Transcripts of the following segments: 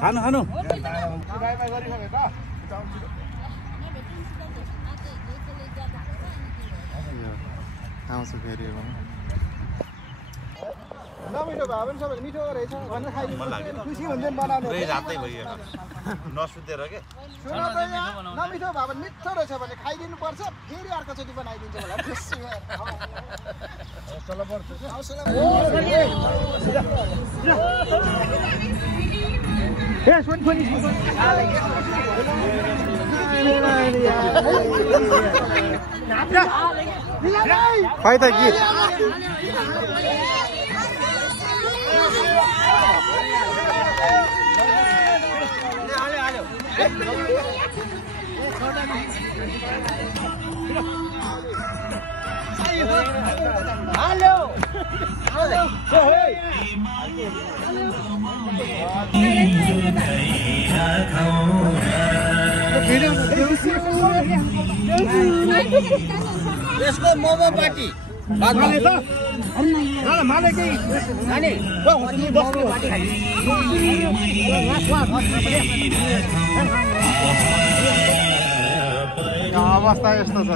खानु खानु आउँछु फेरि नमिठो भए पनि सबै मिठो रहेछ भनेर खाइदिनु खुसी हुन्छ नि बनाउनु रातै भयो नसुतेर के नमिठो भए पनि मिठो रहेछ भने खाइदिनु पर्छ फेरि अर्कोचोटि बनाइदिन्छ होला खुसी खै त गीत यसको मोमो पार्टी अवस्था यस्तो छ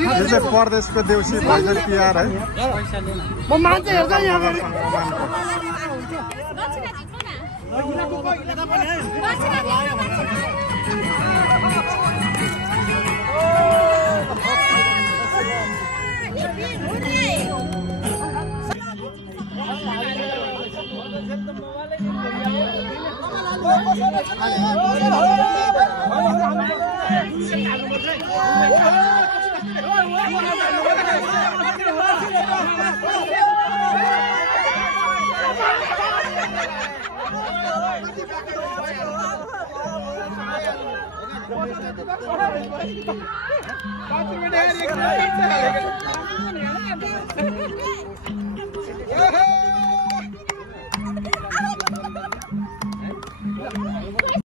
यो चाहिँ परदेशको देउसी भैलो तिहार है म मान्छे हेर्छ यहाँ Patrick